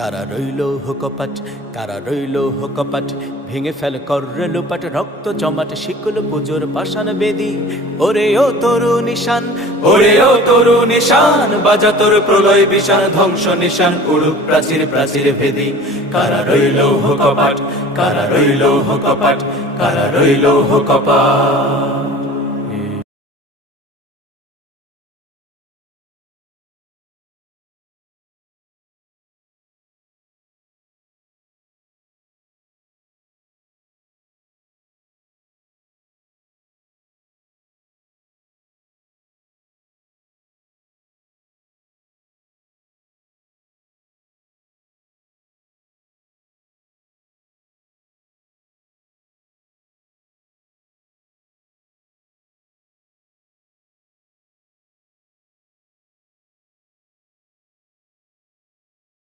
কারা রইল হুকপাট, কারা রইল হুকপাট, ভেঙে ফেল কররে লোপাট, রক্ত জমাট শিকল পুজোর পাষাণ বেদি। ওরে ও তরু নিশান, ওরে ও তরু নিশান, বাজা তোর প্রলয় বিশান, ধ্বংস নিশান উড়ুক প্রাচীর প্রাচীর ভেদি। কারা রইল হুকপাট, কারা রইল হুকপাট, কারা রইল হুকপাট।